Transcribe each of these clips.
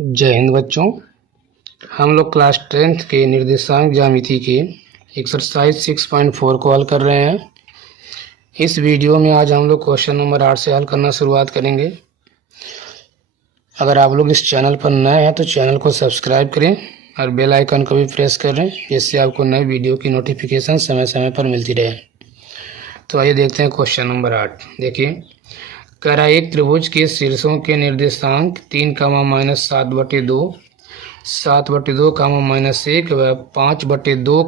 जय हिंद बच्चों। हम लोग क्लास 10th के निर्देशांक ज्यामिति के एक्सरसाइज 6.4 को हल कर रहे हैं। इस वीडियो में आज हम लोग क्वेश्चन नंबर 8 से हल करना शुरुआत करेंगे। अगर आप लोग इस चैनल पर नए हैं तो चैनल को सब्सक्राइब करें और बेल आइकन को भी प्रेस करें, जिससे आपको नए वीडियो की नोटिफिकेशन समय समय पर मिलती रहे। तो आइए देखते हैं क्वेश्चन नंबर 8। देखिए, करा एक त्रिभुज के शीर्षों के निर्देशांक 3, -7/2, 7/2, -1 व 5/2,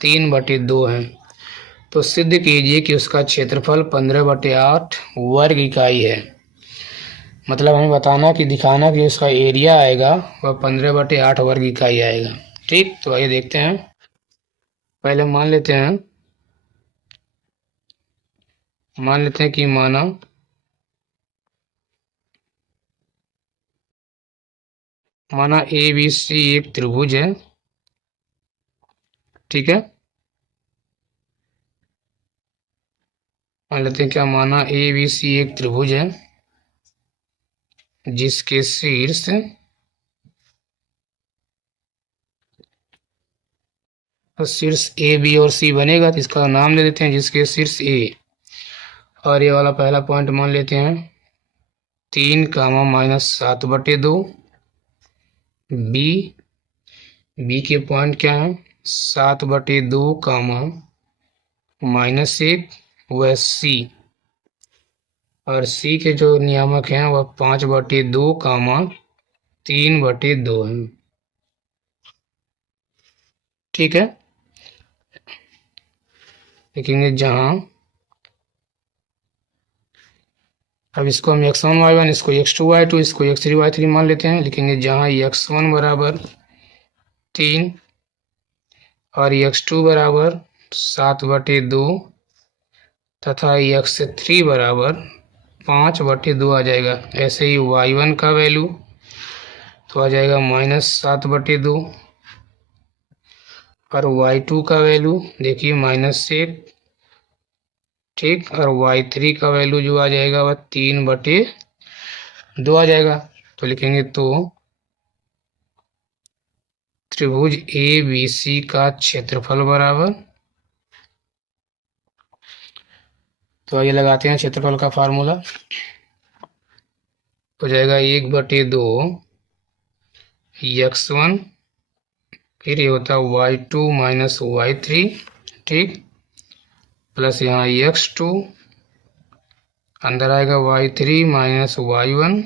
3/2 है। तो सिद्ध कीजिए कि उसका क्षेत्रफल 15/8 वर्ग इकाई है। मतलब हमें बताना कि दिखाना कि उसका एरिया आएगा वह 15/8 वर्ग इकाई आएगा। ठीक, तो आइए देखते हैं। पहले मान लेते हैं कि माना ABC एक त्रिभुज है। ठीक है, मान लेते हैं क्या, माना ABC एक त्रिभुज है जिसके शीर्ष A, B और C बनेगा, तो इसका नाम ले देते हैं जिसके शीर्ष A। और ये वाला पहला पॉइंट मान लेते हैं 3, -7/2। बी के पॉइंट क्या है, 7/2, -1 व C। और C के जो नियामक हैं वह 5/2, 3/2 है। ठीक है, लिखेंगे जहां, अब इसको हम x1 y1, इसको x2 y2, इसको x3 y3 मान लेते हैं। लिखेंगे जहां x1 बराबर 3 और x2 बराबर 7/2 तथा x3 बराबर 5/2 आ जाएगा। ऐसे ही y1 का वैल्यू तो आ जाएगा -7/2 और y2 का वैल्यू देखिए -1। ठीक, और y3 का वैल्यू जो आ जाएगा वह 3/2 आ जाएगा। तो लिखेंगे तो त्रिभुज ABC का क्षेत्रफल बराबर, तो आइए लगाते हैं क्षेत्रफल का फार्मूला। हो जाएगा 1/2 x1, फिर ये होता है y2 - y3। ठीक, प्लस यहाँ x2, अंदर आएगा y3 - y1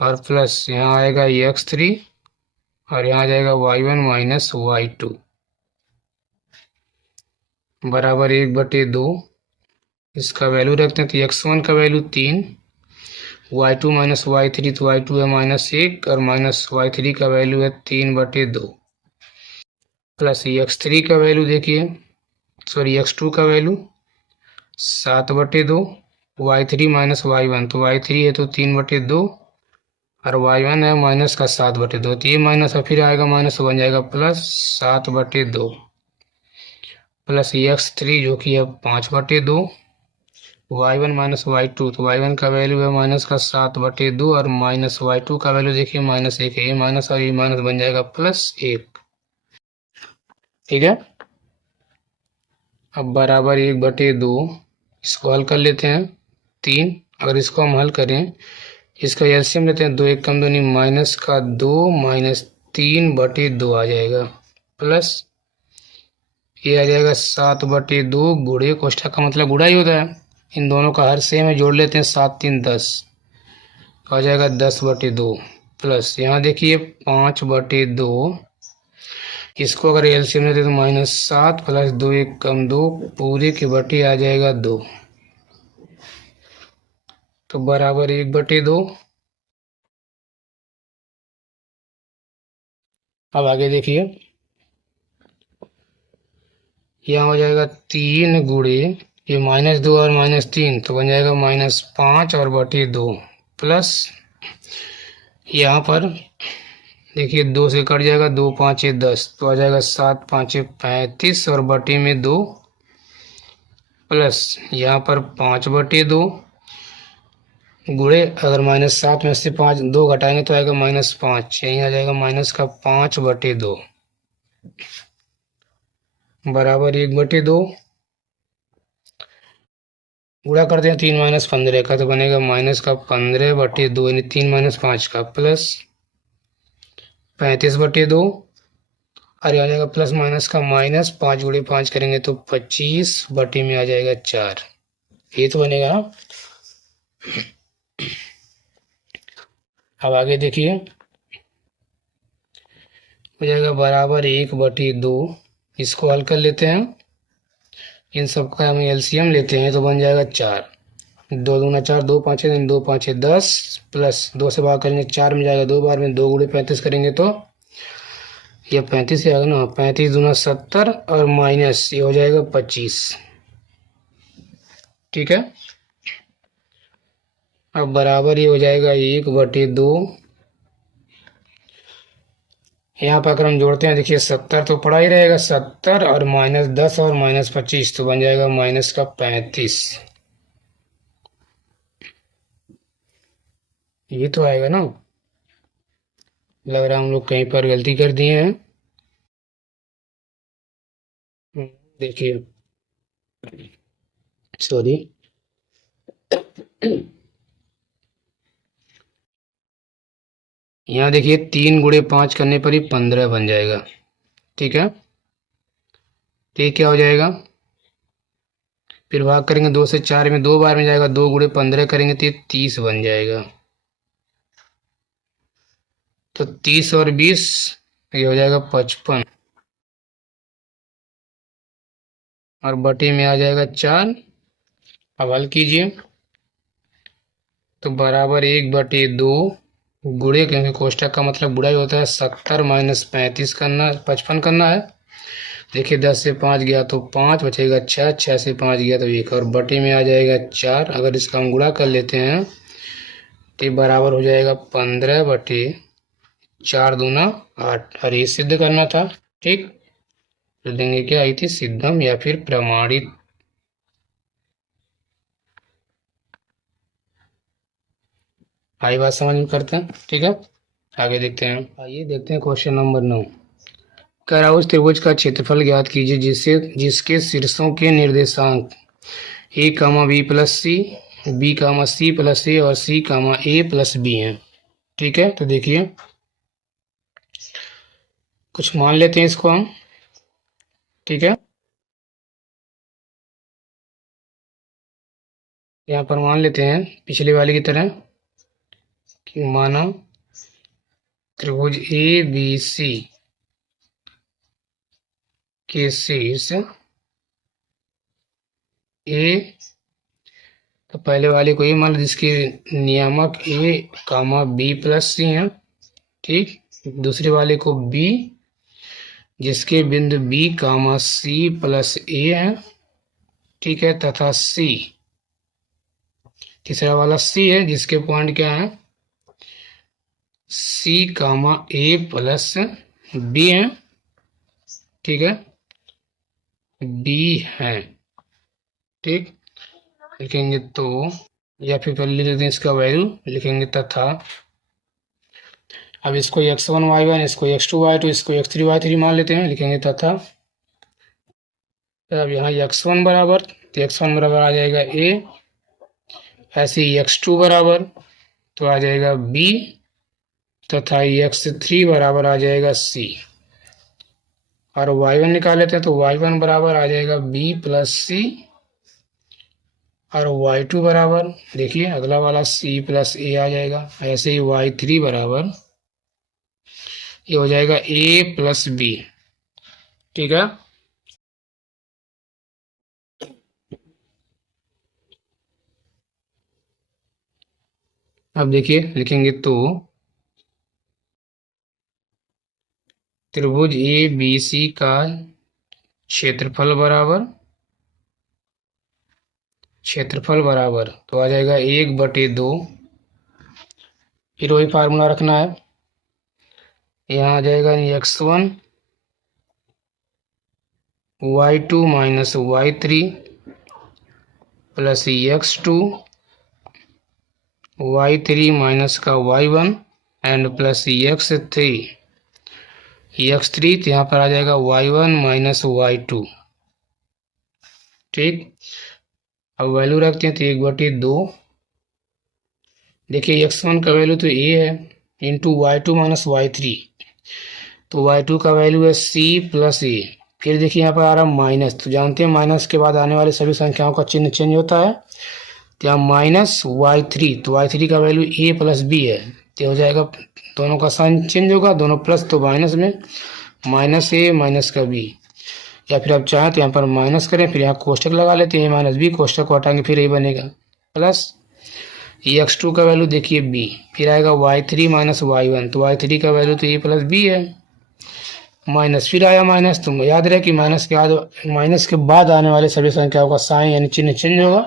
और प्लस यहाँ आएगा x3 और यहाँ जाएगा y1 - y2 बराबर 1/2। इसका वैल्यू रखते हैं तो x1 का वैल्यू 3, y2 - y3 तो y2 है -1 और -y3 का वैल्यू है 3/2 प्लस x3 का वैल्यू देखिए, सॉरी x2 का वैल्यू 7/2, y3 - y1 तो y3 है तो 3/2 और y1 है माइनस का 7/2, तो ये माइनस और फिर आएगा माइनस बन जाएगा प्लस 7/2 प्लस x3 जो कि है 5/2, y1 - y2 तो y1 का वैल्यू है माइनस का 7/2 और माइनस y2 का वैल्यू देखिए -1 है। ये माइनस और ये माइनस बन जाएगा +1। ठीक है, अब बराबर 1/2 इसको हल कर लेते हैं 3। अगर इसको हम हल करें, इसका एलसीएम लेते हैं, 2 1 कम 2 नहीं, -2 -3/2 आ जाएगा प्लस ये आ जाएगा 7/2 गुणे, कोष्ठक का मतलब गुणा ही होता है, इन दोनों का हर सेम है, जोड़ लेते हैं 7 3 10 आ जाएगा 10/2 प्लस यहाँ देखिए 5/2, इसको अगर एलसीएम लेते तो -7 प्लस 2 1 कम 2 पूरे के बटे आ जाएगा 2, तो बराबर 1/2। अब आगे देखिए, यहाँ हो जाएगा 3 गुणे ये -2 और -3 तो बन जाएगा -5 और बटे 2 प्लस यहाँ पर देखिए 2 से कट जाएगा, 2 5 10 तो आ जाएगा 7 5 35 और बटे में 2 प्लस यहाँ पर 5/2 गुणे अगर -7 में से 5 2 घटाएंगे तो आएगा -5, यहीं आ जाएगा -5/2 बराबर 1/2। गुणा करते हैं 3 - 15 का तो बनेगा -15/2 यानी 3 - 5 का प्लस 35/2 और आ जाएगा प्लस माइनस का माइनस, 5 × 5 करेंगे तो 25 में आ जाएगा 4। ये तो बनेगा। अब आगे देखिए, हो जाएगा बराबर 1/2। इसको हल कर लेते हैं, इन सबका हम एलसीएम लेते हैं तो बन जाएगा 4। 2 दूना 4, 2 5 2 5 10 प्लस 2 से भाग करेंगे 4 में जाएगा 2 बार में, 2 × 35 करेंगे तो ये 35 आएगा ना, 35 दूना 70 और माइनस ये हो जाएगा 25। ठीक है, अब बराबर ये हो जाएगा 1/2। यहाँ पर अगर हम जोड़ते हैं देखिए 70 तो पड़ा ही रहेगा, 70 और -10 और -25 तो बन जाएगा -35। ये तो आएगा ना। लग रहा है हम लोग कहीं पर गलती कर दिए हैं। देखिए, सॉरी, यहाँ देखिए 3 × 5 करने पर ही 15 बन जाएगा। ठीक है, तो ये क्या हो जाएगा, फिर भाग करेंगे 2 से 4 में 2 बार में जाएगा, 2 × 15 करेंगे तो ये 30 बन जाएगा। तो 30 और 20 ये हो जाएगा 55 और बटे में आ जाएगा 4। अब हल कीजिए तो बराबर 1/2 गुणे, क्योंकि कोष्टक का मतलब बुरा ही होता है, 70 - 35 करना, 55 करना है। देखिए 10 से 5 गया तो 5 बचेगा 6, 6 से 5 गया तो 1 और बटे में आ जाएगा 4। अगर इसका हम गुणा कर लेते हैं तो बराबर हो जाएगा 15/4 दूना 8 और ये सिद्ध करना था। ठीक, तो देंगे क्या, आई थी सिद्धम या फिर प्रमाणित। आई बात समझ में करते हैं। ठीक है, आगे देखते हैं। आइए देखते हैं क्वेश्चन नंबर 9। कह रहा उस त्रिभुज का क्षेत्रफल ज्ञात कीजिए जिसके शीर्षों के निर्देशांक a, b + c, b, c + a और c, a + b हैं। ठीक है, तो देखिए कुछ मान लेते हैं इसको हम। ठीक है, यहाँ पर मान लेते हैं पिछले वाले की तरह कि माना त्रिभुज ए बी सी के शीर्ष ए, तो पहले वाले को ये मान लो जिसके नियामक a, b + c हैं। ठीक, दूसरे वाले को b जिसके बिंदु b, c + a है। ठीक है, तथा c, तीसरा वाला c है जिसके पॉइंट क्या है, c, a + b है। ठीक है, b है। ठीक, लिखेंगे तो, या फिर पहले लिख देते हैं इसका वैल्यू, लिखेंगे तथा, अब इसको x1 y1, इसको x2 y2, इसको x3 y3 मान लेते हैं, लिखेंगे तथा। अब यहाँ x1 बराबर, तो x1 बराबर आ जाएगा a, ऐसे ही x2 बराबर तो आ जाएगा b, तथा x3 बराबर आ जाएगा c, और y1 निकाल लेते हैं तो y1 बराबर आ जाएगा b + c, और y2 बराबर देखिए अगला वाला c + a आ जाएगा। ऐसे ही y3 बराबर ये हो जाएगा a + b। ठीक है, अब देखिए लिखेंगे तो त्रिभुज ए बी सी का क्षेत्रफल बराबर तो आ जाएगा 1/2। फिर वही फार्मूला रखना है, यहाँ आ जाएगा x1 y2 - y3 + x2 y3 minus का y1 एंड प्लस x3 तो यहाँ पर आ जाएगा y1 माइनस y2। ठीक, अब वैल्यू रखते हैं तो 1/2। देखिए x1 का वैल्यू तो a है इंटू y2 माइनस y3, तो y2 का वैल्यू है c प्लस a। फिर देखिए यहाँ पर आ रहा है माइनस, तो जानते हैं माइनस के बाद आने वाली सभी संख्याओं का चिन्ह चेंज होता है। तो यहाँ माइनस y3, तो y3 का वैल्यू a प्लस b है, तो हो जाएगा दोनों का साइन चेंज होगा, दोनों प्लस तो माइनस में, माइनस a माइनस का b। या फिर आप चाहें तो यहाँ पर माइनस करें, फिर यहाँ कोष्टक लगा लेते हैं, माइनस b, कोष्टक को हटाएंगे फिर a बनेगा प्लस x2 का वैल्यू देखिए b, फिर आएगा y3 माइनस y1, तो y3 का वैल्यू तो a प्लस b है, माइनस फिर आया माइनस। तो याद रहे कि माइनस के बाद आने वाले सभी संख्याओं का साइन यानी चिन्ह चेंज होगा।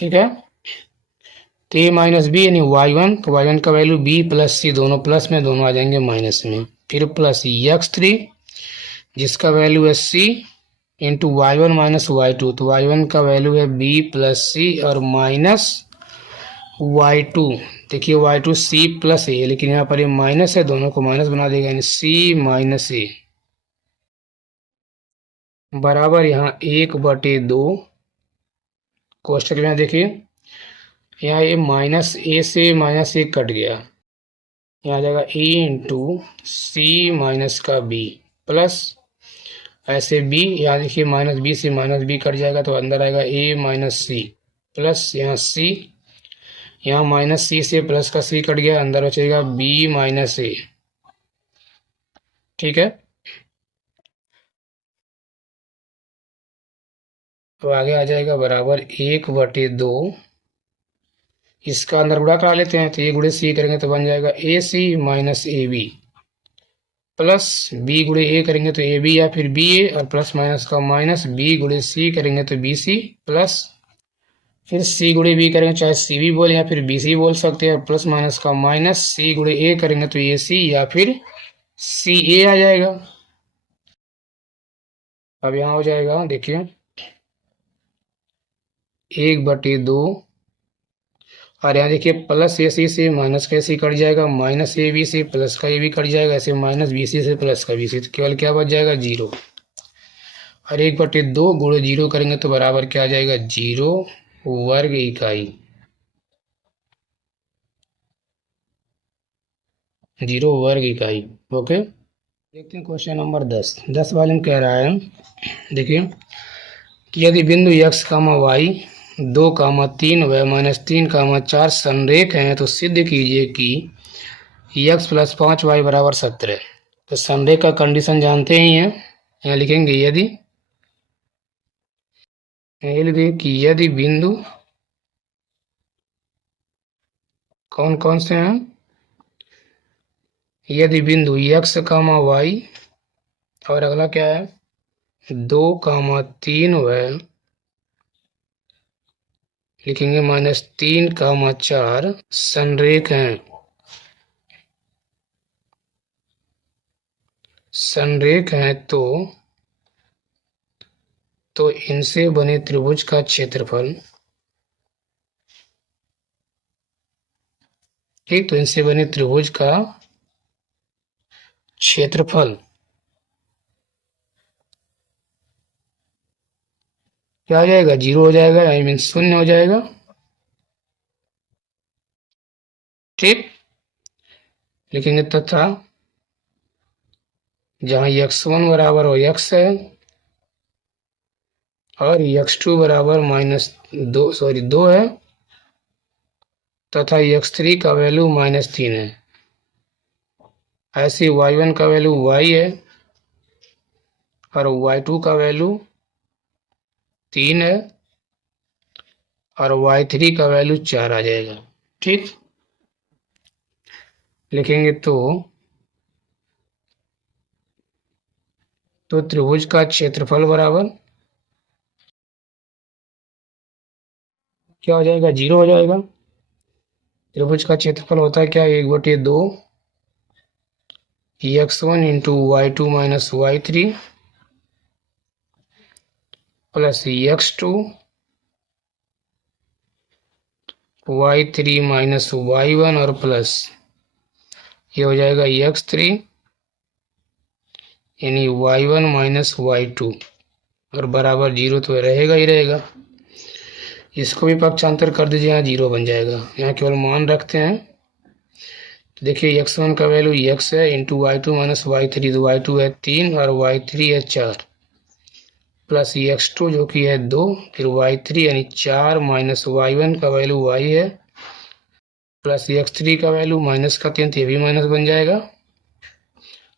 ठीक है, तो a माइनस बी यानी y1, तो y1 का वैल्यू b प्लस c, दोनों प्लस में दोनों आ जाएंगे माइनस में, फिर प्लस x3 जिसका वैल्यू है c into y1 minus y2, तो y1 का वैल्यू है b प्लस c और माइनस y2। देखिए y2 c प्लस a, लेकिन यहाँ पर ये माइनस है, दोनों को माइनस बना देगा यानी c माइनस a बराबर यहाँ 1/2। कोष्टक में देखिए यहाँ ये माइनस a से माइनस 1 कट गया, यहाँ आ जाएगा a इंटू सी माइनस का b प्लस ऐसे b, यहाँ देखिए माइनस b से माइनस b कट जाएगा तो अंदर आएगा a माइनस सी प्लस यहाँ c, यहाँ माइनस सी से प्लस का c कट गया, अंदर बचेगा b माइनस a। ठीक है, तो आगे आ जाएगा बराबर 1/2। इसका अंदर गुणा करा लेते हैं, तो ये गुणे सी करेंगे तो बन जाएगा a c minus a B plus b गुणे ए करेंगे तो ए बी या फिर बी ए, और प्लस माइनस का माइनस, बी गुणे सी करेंगे तो बी सी प्लस फिर सी गुणे बी करेंगे, चाहे सी बी बोले या फिर बी सी बोल सकते हैं, प्लस माइनस का माइनस, सी गुणे ए करेंगे तो ए सी या फिर सी ए आ जाएगा। अब यहाँ हो जाएगा देखिए 1/2, और यहाँ देखिए प्लस ए सी से माइनस का सी कट जाएगा, माइनस ए बी से प्लस का ए बी कट जाएगा, ऐसे माइनस बी सी से प्लस का बी सी, तो केवल क्या बच जाएगा 0। और 1/2 गुणे 0 करेंगे तो बराबर क्या आ जाएगा 0 वर्ग इकाई, 0 वर्ग इकाई। ओके, देखते हैं क्वेश्चन नंबर 10 वाले में कह रहा है देखिए कि यदि बिंदु x कामा y 2, 3 व -3, 4 संरेख हैं तो सिद्ध कीजिए कि x प्लस 5y बराबर 17। तो संरेख का कंडीशन जानते ही हैं, यहाँ लिखेंगे यदि कि यदि बिंदु कौन कौन से हैं, यदि बिंदु x कामा y और अगला क्या है 2, 3 व लिखेंगे -3, 4 संरेख हैं तो इनसे बने त्रिभुज का क्षेत्रफल, ठीक, तो इनसे बने त्रिभुज का क्षेत्रफल क्या हो जाएगा 0 हो जाएगा, आई मीन 0 हो जाएगा। ठीक, लिखेंगे तथा जहां x1 बराबर हो x है और x2 बराबर -2 है तथा x3 का वैल्यू -3 है, ऐसे y1 का वैल्यू y है और y2 का वैल्यू 3 है और y3 का वैल्यू 4 आ जाएगा। ठीक, लिखेंगे तो त्रिभुज का क्षेत्रफल बराबर क्या हो जाएगा 0 हो जाएगा। त्रिभुज का क्षेत्रफल होता है क्या 1/2 x1 into y2 minus y3 plus x2 y3 minus y1 और प्लस ये हो जाएगा x3 यानी y1 माइनस y2 और बराबर 0 तो रहेगा ही रहेगा। इसको भी पक्षांतर कर दीजिए, यहाँ 0 बन जाएगा। यहाँ केवल मान रखते हैं तो देखिए x1 का वैल्यू x है इंटू y2 माइनस y3, तो y2 है 3 और y3 है 4 प्लस x2 जो कि है 2, फिर y3 यानी 4 माइनस y1 का वैल्यू y है प्लस x3 का वैल्यू माइनस का 3 तो ये भी माइनस बन जाएगा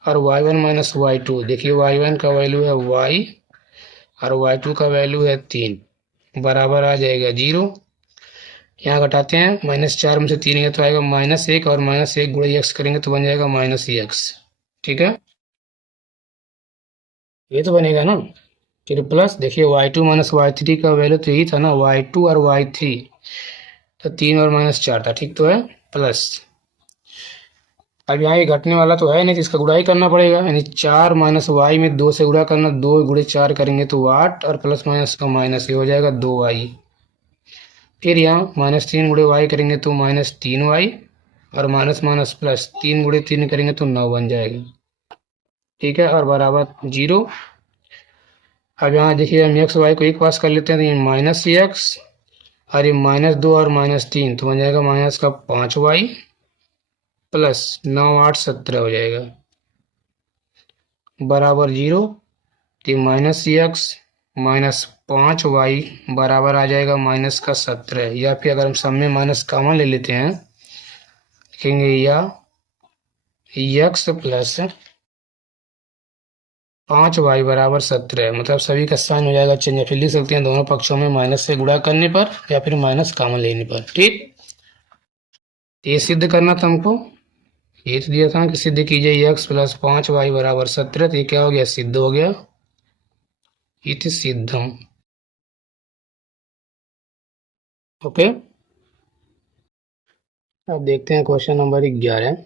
और y1 माइनस y2 देखिए y1 का वैल्यू है y और y2 का वैल्यू है 3 बराबर आ जाएगा 0। यहाँ घटाते हैं -4 में से 3 है तो आएगा -1 और -1 गुणे x करेंगे तो बन जाएगा -x। ठीक है, ये तो बनेगा ना। फिर प्लस देखिए y2 माइनस y3 का वैल्यू तो यही था ना, y2 और y3 तो 3 और -4 था, ठीक तो है। प्लस अब यहाँ ये घटने वाला तो है नहीं तो इसका गुणाई करना पड़ेगा, यानी 4 माइनस वाई में 2 से गुणा करना, 2 गुणे 4 करेंगे तो 8 और प्लस माइनस का माइनस ये हो जाएगा 2y। फिर यहाँ -3 गुणे वाई करेंगे तो -3y और माइनस माइनस प्लस 3 गुणे 3 करेंगे तो 9 बन जाएगा। ठीक है, और बराबर 0। अब यहाँ देखिए हम एक्स वाई को एक पास कर लेते हैं तो ये -x और ये -2 और -3 तो बन जाएगा माइनस का 5y प्लस 9 8 17 हो जाएगा बराबर 0। तो -x माइनस 5y बराबर आ जाएगा माइनस का 17, या फिर अगर हम सब में माइनस कॉमन ले लेते हैं लिखेंगे या x प्लस 5y बराबर 17, मतलब सभी का साइन हो जाएगा चेंज, फिर लिख सकते हैं दोनों पक्षों में माइनस से गुणा करने पर या फिर माइनस कॉमन लेने पर। ठीक, ये सिद्ध करना था हमको, ये तो दिया था कि सिद्ध कीजिए x प्लस 5y बराबर 17, तो ये क्या हो गया, सिद्ध हो गया, इति सिद्धम। ओके, अब देखते हैं क्वेश्चन नंबर 11।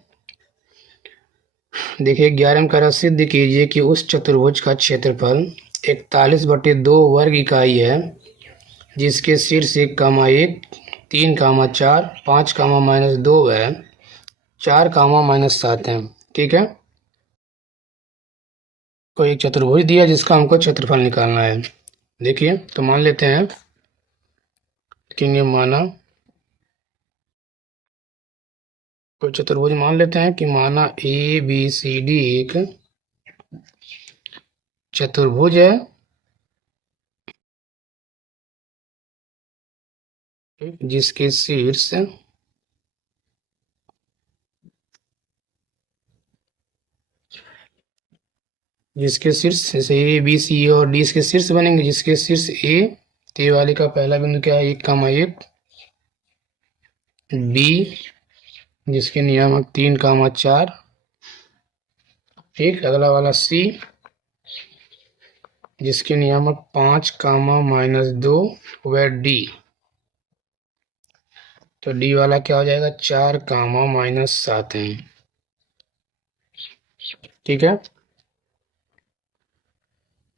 देखिए 11 में कह रहा सिद्ध कीजिए कि उस चतुर्भुज का क्षेत्रफल 41/2 वर्ग इकाई है जिसके शीर्ष 1, 3, 4, 5, -2 है, 4, -7 है। ठीक है, कोई एक चतुर्भुज दिया जिसका हमको क्षेत्रफल निकालना है। देखिए तो मान लेते हैं लिखेंगे माना, कोई चतुर्भुज मान लेते हैं कि माना ABCD एक चतुर्भुज है जिसके शीर्ष जैसे ABC और D इसके शीर्ष बनेंगे, जिसके शीर्ष A तो वाले का पहला बिंदु क्या है 1, B जिसके नियामक 3, 4, ठीक, अगला वाला C जिसके नियामक 5, -2 वह D, तो D वाला क्या हो जाएगा 4, -7 है। ठीक है,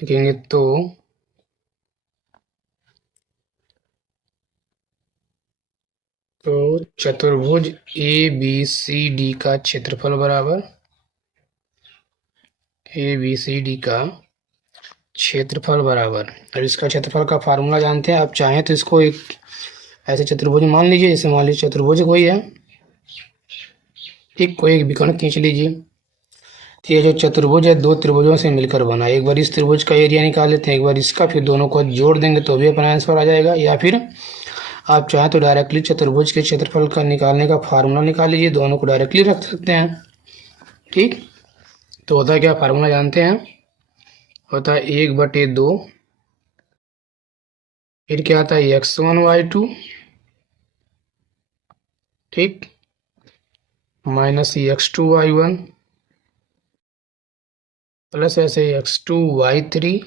लिखेंगे तो चतुर्भुज ABCD का क्षेत्रफल बराबर ABCD का क्षेत्रफल बराबर, अब इसका क्षेत्रफल का फार्मूला जानते हैं। आप चाहें तो इसको एक ऐसे चतुर्भुज मान लीजिए, जैसे मान लीजिए चतुर्भुज कोई है, ठीक, कोई एक विकर्ण खींच लीजिए। तो ये जो चतुर्भुज है 2 त्रिभुजों से मिलकर बना, एक बार इस त्रिभुज का एरिया निकाल लेते हैं, एक बार इसका, फिर दोनों को जोड़ देंगे तो भी अपना आंसर आ जाएगा। या फिर आप चाहें तो डायरेक्टली चतुर्भुज के क्षेत्रफल का निकालने का फार्मूला निकाल लीजिए, दोनों को डायरेक्टली रख सकते हैं। ठीक, तो होता है क्या, फार्मूला जानते हैं, होता है 1/2, फिर क्या आता है x1 y2, ठीक, माइनस x2 y1 प्लस ऐसे x2 y3।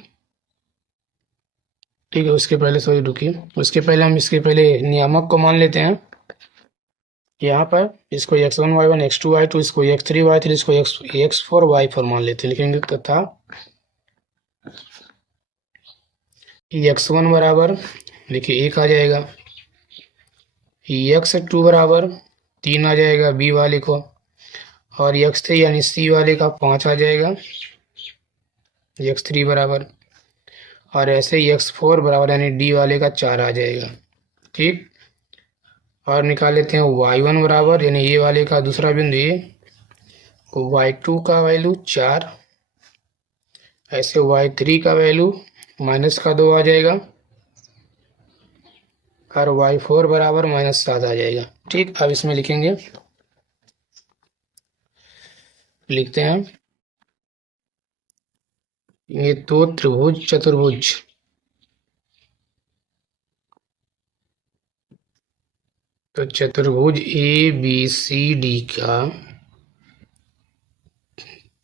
ठीक है, उसके पहले सॉरी रुकिए, उसके पहले हम इसके पहले नियामक को मान लेते हैं। यहाँ पर इसको x1 y1 x2 y2, इसको x3 y3, इसको x4 y4 मान लेते हैं। लिखेंगे तथा x1 बराबर देखिए 1 आ जाएगा, x2 बराबर 3 आ जाएगा बी वाले को, और x3 यानी सी वाले का 5 आ जाएगा, x3 बराबर, और ऐसे ही x4 बराबर यानी डी वाले का 4 आ जाएगा। ठीक, और निकाल लेते हैं y1 बराबर यानी ये वाले का दूसरा बिंदु ये, y2 का वैल्यू 4, ऐसे y3 का वैल्यू -2 आ जाएगा, और y4 बराबर -7 आ जाएगा। ठीक, अब इसमें लिखेंगे, लिखते हैं ये तो त्रिभुज चतुर्भुज, तो चतुर्भुज ए बी सी डी का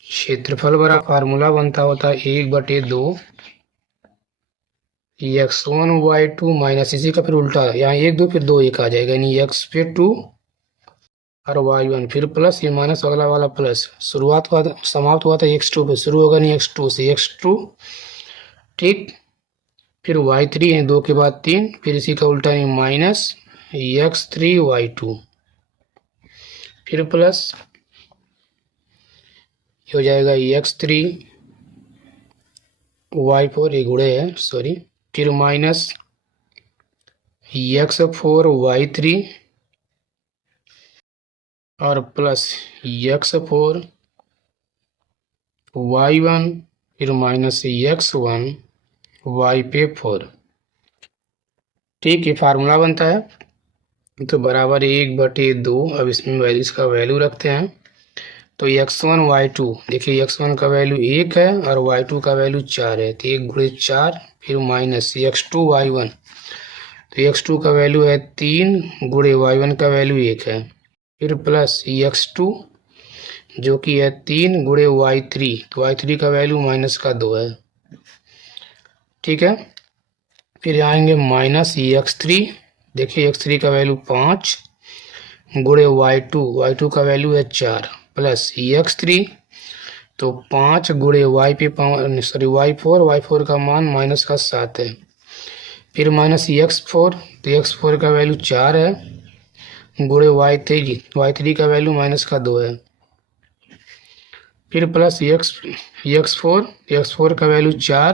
क्षेत्रफल बड़ा फार्मूला बनता होता है 1/2 x1y2 माइनस, इसी का फिर उल्टा, यहाँ 1 2 फिर 2 1 आ जाएगा, यानी x पे 2 और y1 फिर प्लस, ये माइनस अगला वाला प्लस, शुरुआत हुआ था, समाप्त हुआ था x2 पे, शुरू होगा नहीं x2 से, x2। ठीक, फिर y3 है 2 के बाद 3, फिर इसी का उल्टा है माइनस x3y2, फिर प्लस हो जाएगा x3 y4, ये गुणे है सॉरी, फिर माइनस x4 y3 और प्लस x4 y1 फिर माइनस x1 y पे 4। ठीक, ये फार्मूला बनता है, तो बराबर 1/2। अब इसमें वैल्यूज का वैल्यू रखते हैं, तो x1 y2, देखिए x1 का वैल्यू 1 है और y2 का वैल्यू 4 है, तो 1 गुणे 4, फिर माइनस x2 y1, तो x2 का वैल्यू है 3 गुणे y1 का वैल्यू 1 है, फिर प्लस x2 जो कि है 3 गुणे y3, तो y3 का वैल्यू -2 है। ठीक है, फिर आएंगे माइनस x3, देखिए x3 का वैल्यू 5 गुणे y2 का वैल्यू है 4, प्लस x3, तो 5 गुणे y पे y4 का मान -7 है, फिर माइनस x4, तो x4 का वैल्यू 4 है गुणे y3 का वैल्यू -2 है, फिर प्लस x4 का वैल्यू 4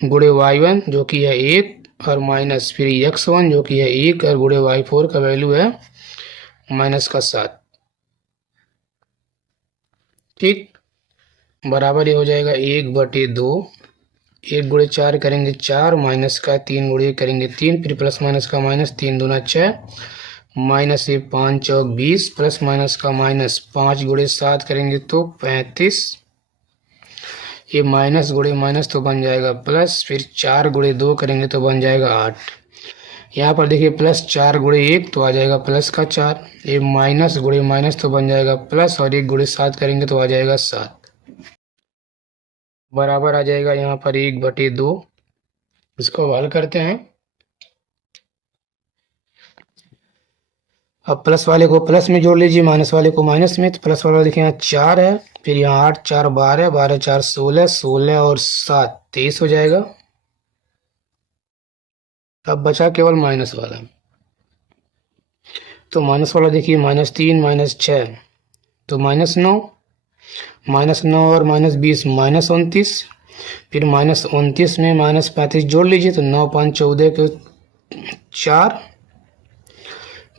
गुणे y1 जो कि है 1 और माइनस फिर x1 जो कि है 1 और गुणे y4 का वैल्यू है -7। ठीक, बराबर ये हो जाएगा 1/2, 1 गुणे 4 करेंगे 4, माइनस का 3 गुणे करेंगे 3, फिर प्लस माइनस का माइनस, 3 दूना 6, माइनस ये 5 चौक 20, प्लस माइनस का माइनस, 5 गुणे 7 करेंगे तो 35, ये माइनस गुणे माइनस तो बन जाएगा प्लस, फिर 4 गुणे 2 करेंगे तो बन जाएगा 8। यहाँ पर देखिए प्लस 4 गुणे 1 तो आ जाएगा प्लस का 4, ये माइनस गुणे माइनस तो बन जाएगा प्लस, और 1 गुणे 7 करेंगे तो आ जाएगा 7, बराबर आ जाएगा यहाँ पर 1/2। इसको हल करते हैं, अब प्लस वाले को प्लस में जोड़ लीजिए, माइनस वाले को माइनस में, तो प्लस वाला देखिए यहाँ 4 है, फिर यहाँ 8 4 12, 12 4 16, 16 और 7 23 हो जाएगा। अब बचा केवल माइनस वाला, तो माइनस वाला देखिए -3 -6, तो -9, -9 और -20 -29, फिर -29 में -35 जोड़ लीजिए, तो 9 5 14 के 4,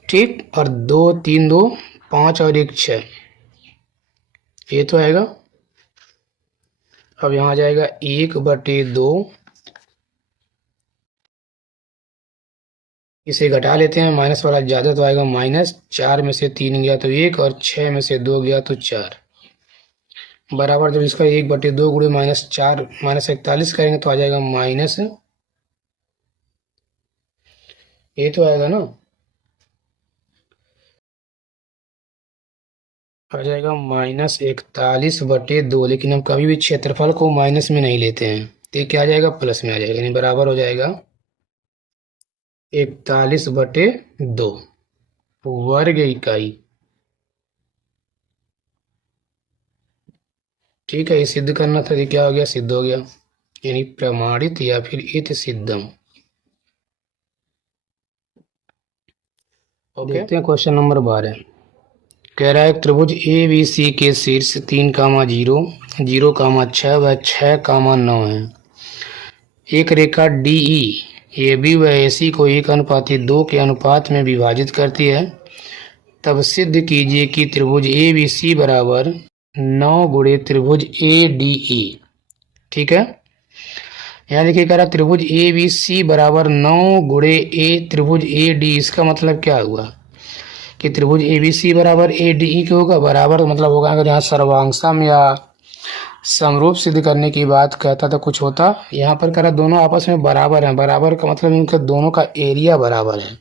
ठीक, और 2 3 2 5 और 1 6, ये तो आएगा। अब यहाँ आ जाएगा 1/2, इसे घटा लेते हैं, माइनस वाला ज़्यादा तो आएगा माइनस, 4 में से 3 गया तो 1 और 6 में से 2 गया तो 4, बराबर जब इसका 1/2 गुणे -4 -41 करेंगे तो आ जाएगा माइनस, ये तो आएगा ना, आ जाएगा -41/2, लेकिन हम कभी भी क्षेत्रफल को माइनस में नहीं लेते हैं, तो ये क्या आ जाएगा प्लस में आ जाएगा, यानी बराबर हो जाएगा 41/2 वर्ग इकाई। ठीक है, ये सिद्ध करना था, ये क्या हो गया, सिद्ध हो गया, यानी प्रमाणित या फिर इत सिद्धम। ओके, देखते हैं क्वेश्चन नंबर 12। कह रहा है त्रिभुज ए बी सी के शीर्ष 3,0 0,6 व 6,9 है। एक रेखा डी ई ए बी व ए सी को 1:2 के अनुपात में विभाजित करती है। तब सिद्ध कीजिए कि त्रिभुज ए बी सी बराबर 9 गुणे त्रिभुज ए डी ई। ठीक है, यहाँ देखिए कह रहा त्रिभुज ए बी सी बराबर 9 गुणे ए त्रिभुज ए डी। इसका मतलब क्या हुआ कि त्रिभुज ए बी सी बराबर ए डी ई क्या होगा, बराबर मतलब होगा अगर यहाँ सर्वांगसम या समरूप सिद्ध करने की बात कहता तो कुछ होता। यहाँ पर कह रहा दोनों आपस में बराबर हैं। बराबर का मतलब इनका दोनों का एरिया बराबर है,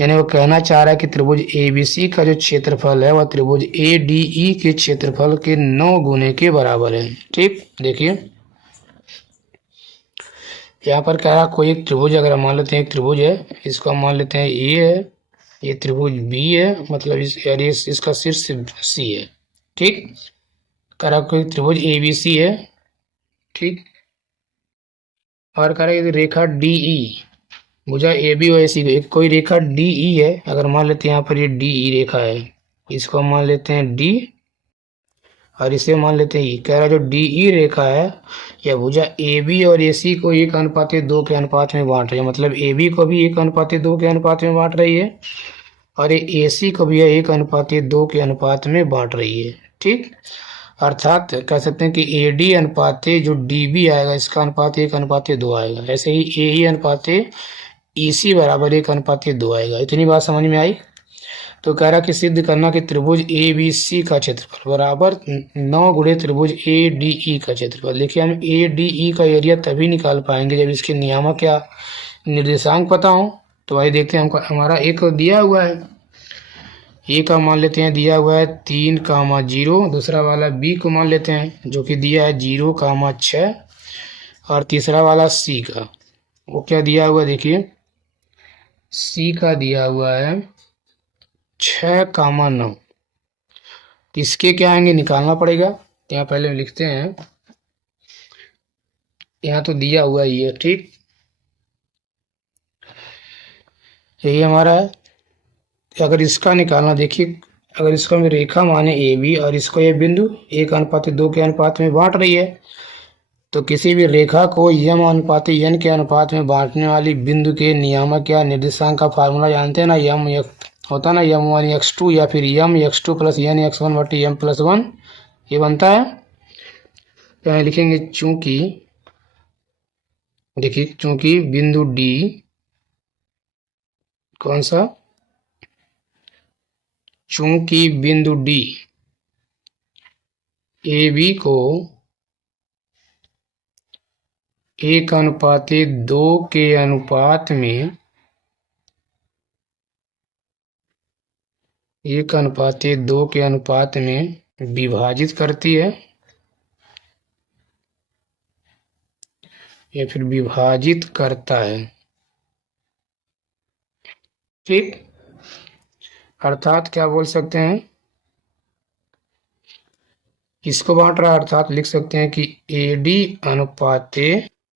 यानी वो कहना चाह रहा है कि त्रिभुज ए बी सी का जो क्षेत्रफल है वह त्रिभुज ए डी ई के क्षेत्रफल के 9 गुने के बराबर है। ठीक, देखिए यहाँ पर कह रहा कोई एक त्रिभुज अगर हम मान लेते हैं, एक त्रिभुज है, इसको हम मान लेते हैं ए है, ये त्रिभुज बी है, मतलब इसका शीर्ष सी है। ठीक, कह रहा कोई त्रिभुज ए बी सी है। ठीक, और कह रहा है रेखा डी ई, भुजा ए बी और ए सी, एक कोई रेखा डी ई है, अगर मान लेते हैं यहाँ पर ये डी ई रेखा है, इसको हम मान लेते हैं डी और इसे मान लेते हैं ई। कह रहा जो डी ई रेखा है यह भुजा ए बी और ए सी को 1:2 के अनुपात में बांट रही है, मतलब ए बी को भी 1:2 के अनुपात में बांट रही है और ए सी को भी 1:2 के अनुपात में बांट रही है। ठीक, अर्थात कह सकते हैं कि ए डी अनुपात जो डी बी आएगा इसका अनुपात 1:2 आएगा, ऐसे ही ए ई अनुपात ई सी बराबर 1:2 आएगा। इतनी बात समझ में आई। तो कह रहा कि सिद्ध करना कि त्रिभुज ए बी सी का क्षेत्रफल बराबर 9 गुणे त्रिभुज ए डी ई का क्षेत्रफल। देखिए हम ए डी ई का एरिया तभी निकाल पाएंगे जब इसके नियामक या निर्देशांक पता हो। तो भाई देखते हैं, हमको हमारा एक दिया हुआ है, ए का मान लेते हैं दिया हुआ है 3,0, दूसरा वाला बी को मान लेते हैं जो कि दिया है 0,6 और तीसरा वाला सी का वो क्या दिया हुआ, देखिए सी का दिया हुआ है 6,9। इसके क्या आएंगे निकालना पड़ेगा। तो यहाँ पहले लिखते हैं, यहाँ तो दिया हुआ ही है। ठीक, यही हमारा है। अगर इसका निकालना, देखिए अगर इसको हम रेखा माने ए बी और इसको ये बिंदु 1:2 के अनुपात में बांट रही है, तो किसी भी रेखा को यम अनुपात एन के अनुपात में बांटने वाली बिंदु के नियामक या निर्देशांक का फार्मूला जानते हैं ना, यम होता ना m1 x2 या फिर यम x2 प्लस एन x1 बटे m प्लस 1, ये बनता है। तो यहाँ लिखेंगे चूंकि, देखिए चूंकि बिंदु डी, कौन सा, चूंकि बिंदु डी ए बी को 1:2 के अनुपात में 1:2 के अनुपात में विभाजित करती है या फिर विभाजित करता है। ठीक, अर्थात क्या बोल सकते हैं, इसको बांट रहा है, अर्थात लिख सकते हैं कि ए डी अनुपात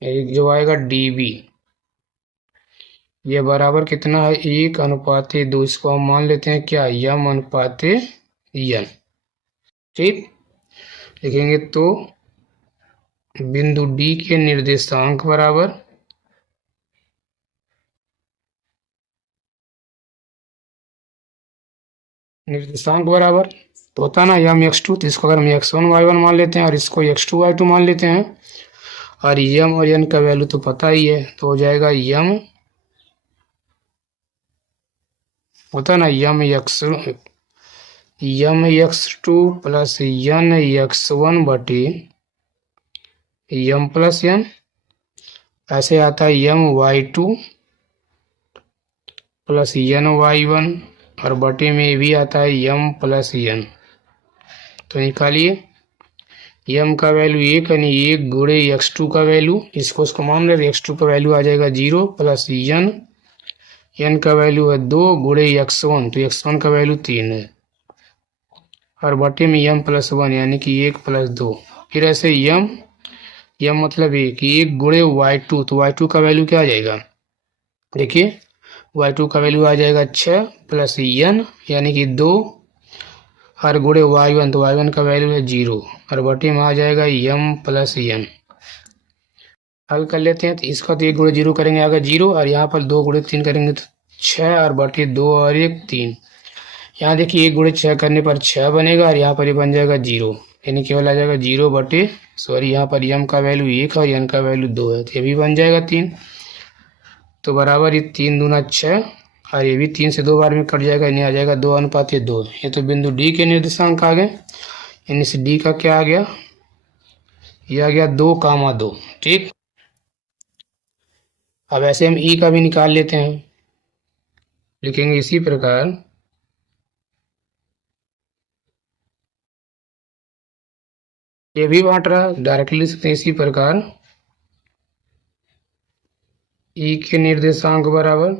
जो आएगा डी बी ये बराबर कितना है 1:2। इसको हम मान लेते हैं क्या, यम अनुपात यन। ठीक, लिखेंगे तो बिंदु डी के निर्देशांक बराबर तो होता ना यम x2, तो इसको अगर हम x1 y1 मान लेते हैं और इसको x2 y2 मान लेते हैं और यम और एन का वैल्यू तो पता ही है, तो हो जाएगा यम होता ना यम x2 प्लस यन x1 बटे यम प्लस एन, ऐसे आता है यम y2 प्लस यन y1 और बटे में भी आता है यम प्लस यन। तो निकालिए यम का वैल्यू 1 यानी 1 गुणे x2 का वैल्यू, इसको मान रहे x2 का वैल्यू आ जाएगा 0 प्लस एन का वैल्यू है 2 गुणे x1, तो x1 का वैल्यू 3 है और बटे में यम प्लस 1 यानी कि 1 प्लस 2। फिर ऐसे यम मतलब 1 गुणे y2, तो y2 का वैल्यू क्या आ जाएगा, देखिए y2 का वैल्यू आ जाएगा 6 प्लस n यानी कि 2 और गुणे y1 तो y1 का वैल्यू है 0 और बटे में आ जाएगा m प्लस n। हल कर लेते हैं तो इसका तो 1 गुणे 0 करेंगे आगे 0 और यहाँ पर 2 गुणे 3 करेंगे तो 6 और बटे 2 और 1 3। यहाँ देखिए 1 गुणे 6 करने पर 6 बनेगा और यहाँ पर ये बन जाएगा 0 यानी केवल आ जाएगा 0 बटे सॉरी यहाँ पर m का वैल्यू 1 और n का वैल्यू 2 है तो ये भी बन जाएगा 3। तो बराबर ये 3 दूना 6 और ये भी 3 से 2 बार में कट जाएगा यानी आ जाएगा 2 अनुपात 2। ये तो बिंदु डी के निर्देशांक आ गए यानी इस डी का क्या आ गया, ये आ गया 2, 2। ठीक, अब ऐसे हम ई का भी निकाल लेते हैं, लिखेंगे इसी प्रकार ये भी बांट रहा डायरेक्टली लिख सकते हैं इसी प्रकार ई के निर्देशांक बराबर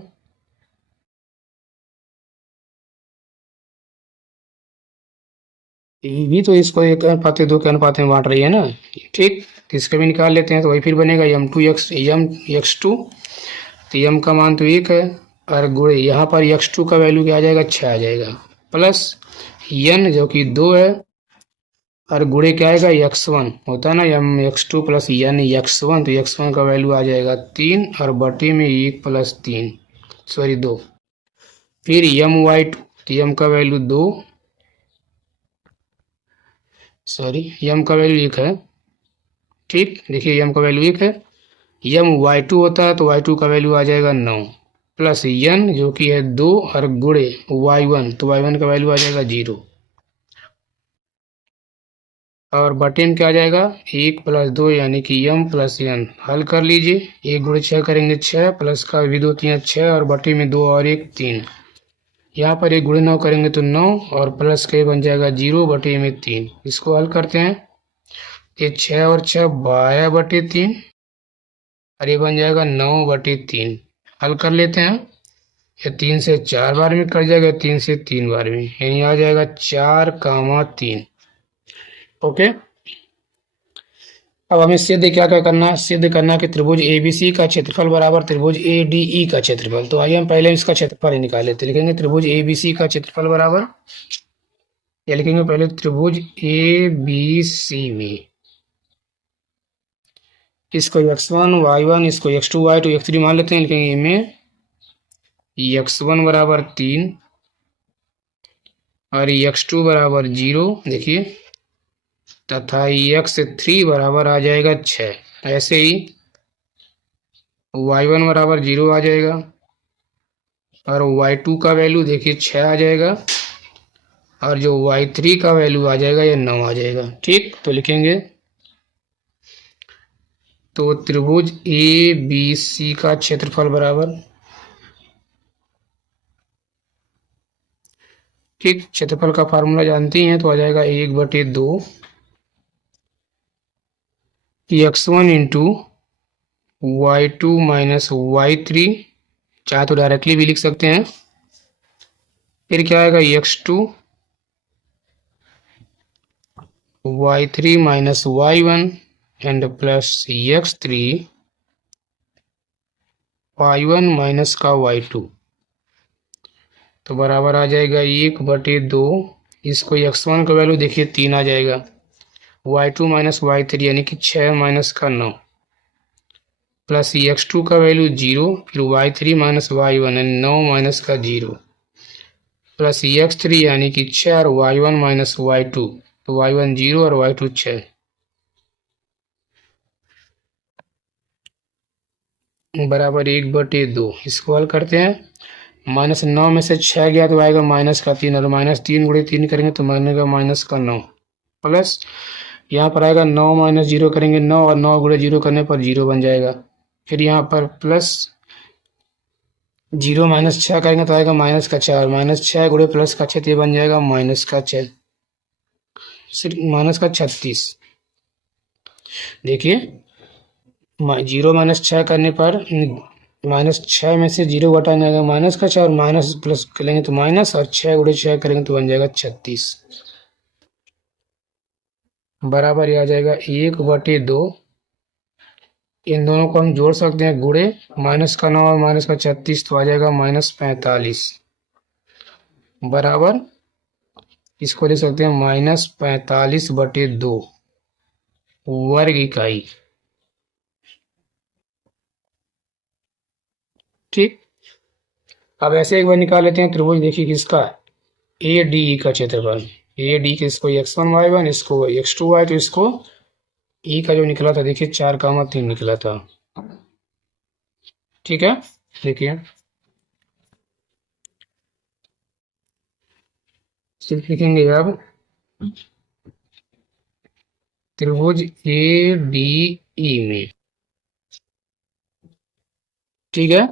ई भी तो इसको 1:2 के अनुपात में बांट रही है ना। ठीक, तो इसका भी निकाल लेते हैं तो वही फिर बनेगा m2x2 तो m का मान तो 1 है और गुणे यहाँ पर x2 का वैल्यू क्या आ जाएगा 6 आ जाएगा प्लस n जो कि 2 है और गुणे क्या आएगा x1 होता है ना mx2 प्लस n x1 तो x1 का वैल्यू आ जाएगा 3 और बटे में 1 प्लस 3 सॉरी 2। फिर my2 तो m का वैल्यू 2 सॉरी m का वैल्यू 1 है। ठीक, देखिए m का वैल्यू 1 है, my2 होता है तो y2 का वैल्यू आ जाएगा 9 प्लस n जो कि है 2 और गुणे y1 तो y1 का वैल्यू आ जाएगा 0 और बटे में क्या आ जाएगा 1 प्लस 2 यानी कि m प्लस n। हल कर लीजिए, 1 गुणे 6 करेंगे 6 प्लस का भी 2 3 6 और बटे में 2 और 1 3। यहाँ पर 1 गुणे 9 करेंगे तो 9 और प्लस का बन जाएगा 0 बटे में 3। इसको हल करते हैं, ये 6 और 6 12 बटे 3 और ये बन जाएगा 9 बटे 3। हल कर लेते हैं, ये 3 से 4 बार में कट जाएगा 3 से 3 बार में यानी आ जाएगा 4, 3। ओके, अब हमें सिद्ध क्या क्या करना है, सिद्ध करना कि त्रिभुज ABC का क्षेत्रफल बराबर त्रिभुज ADE का क्षेत्रफल। तो आइए हम पहले इसका क्षेत्रफल ही निकाल लेते, लिखेंगे त्रिभुज ABC का क्षेत्रफल बराबर, या लिखेंगे पहले त्रिभुज ABC में इसको x1 y1 इसको x2 y2 x3 मान लेते हैं, लिखेंगे इनमें x1 बराबर 3 और x2 बराबर 0 देखिए तथा x3 बराबर आ जाएगा 6। ऐसे ही y1 बराबर 0 आ जाएगा और y2 का वैल्यू देखिए 6 आ जाएगा और जो y3 का वैल्यू आ जाएगा ये 9 आ जाएगा। ठीक, तो लिखेंगे तो त्रिभुज ABC का क्षेत्रफल बराबर, ठीक, क्षेत्रफल का फार्मूला जानती हैं तो आ जाएगा 1/2 x1 into y2 minus y3, चाहे तो डायरेक्टली भी लिख सकते हैं। फिर क्या आएगा x2 y3 minus y1 and plus x3 y1 minus का y2 तो बराबर आ जाएगा 1/2। इसको x1 का वैल्यू देखिए 3 आ जाएगा, y2 माइनस y3 यानी कि 6 माइनस का 9 प्लस x2 का वैल्यू 0 फिर y3 माइनस y1 यानी 9 माइनस का 0 प्लस x3 यानी कि 6 और y1 माइनस y2 तो y1 0 और y2 6 बराबर 1/2। इसको हल करते हैं, -9 में से 6 गया तो आएगा -3 और -3 गुणे 3 करेंगे तो बनेगा -9 प्लस यहाँ पर आएगा 9 माइनस 0 करेंगे 9 और 9 गुणे 0 करने पर 0 बन जाएगा। फिर यहाँ पर प्लस 0 माइनस 6 करेंगे तो आएगा -4 -6 गुणे प्लस का 6 तो ये बन जाएगा -6 सिर्फ -36। देखिए 0 माइनस 6 करने पर -6 में से 0 घटाने आएगा -6 और माइनस प्लस करेंगे तो माइनस और 6 गुणे 6 करेंगे तो बन जाएगा 36 बराबर आ जाएगा 1/2 इन दोनों को हम जोड़ सकते हैं गुणे, माइनस का 9 और माइनस का 36 तो आ जाएगा -45 बराबर, इसको लिख सकते हैं -45/2 वर्ग इकाई। ठीक, अब ऐसे एक बार निकाल लेते हैं त्रिभुज, देखिए किसका, ए डी ई का क्षेत्रफल, ए डी के इसको x1 y1, इसको x2y, तो इसको ई का जो निकला था देखिए 4,3 निकला था। ठीक है, देखिए सिर्फ लिखेंगे अब त्रिभुज ए डी ई में। ठीक है,